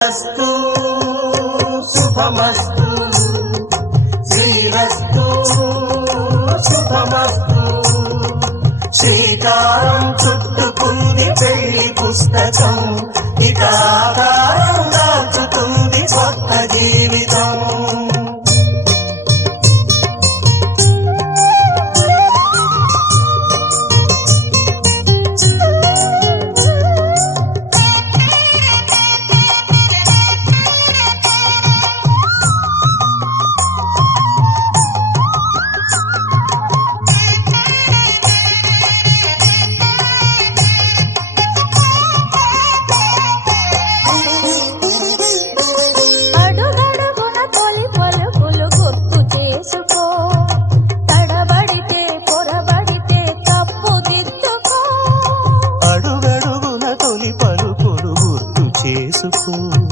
శ్రీరస్తు శుభమస్తు శ్రీరస్తు శుభమస్తు శ్రీకారం చుట్టుకుంది పెళ్లి పుస్తకం ఇక ఆకారం